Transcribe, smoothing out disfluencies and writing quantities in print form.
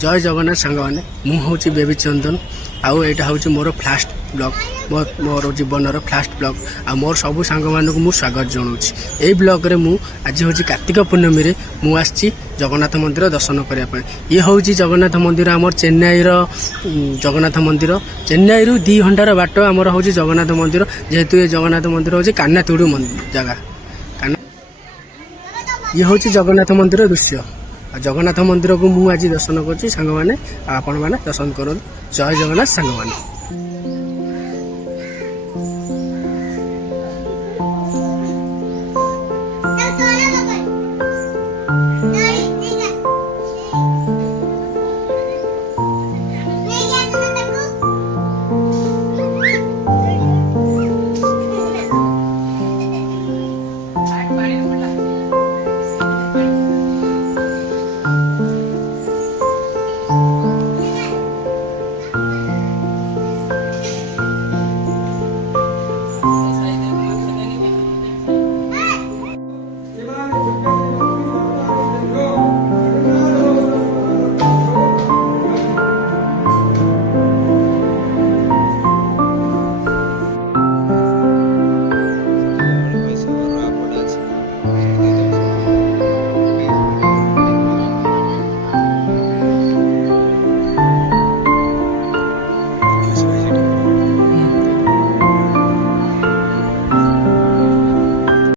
जय जगन्नाथ सांग मैंने मुझे बेबी चंदन आउ यहाँ हूँ मोर फास्ट ब्लॉग मोर जीवन फास्ट ब्लॉग आ मोर सब सांग मानक मुझे स्वागत जनाऊँ यही ब्लॉग रे मु आज हूँ कार्तिक पूर्णमी रे मु आसी जगन्नाथ मंदिर दर्शन करने ये हूँ जगन्नाथ मंदिर आमर चेन्नई जगन्नाथ मंदिर चेन्नई रु 2 घंटार बाट आमर हूँ जगन्नाथ मंदिर जेहेतु ये जगन्नाथ मंदिर हूँ कान्नातुडु जगह ये हूँ जगन्नाथ मंदिर दृश्य जगन्नाथ मंदिर को मुझे आज दर्शन कर सांग मैंने आपण मैंने दर्शन करूँ जय जगन्नाथ सांग मैंने।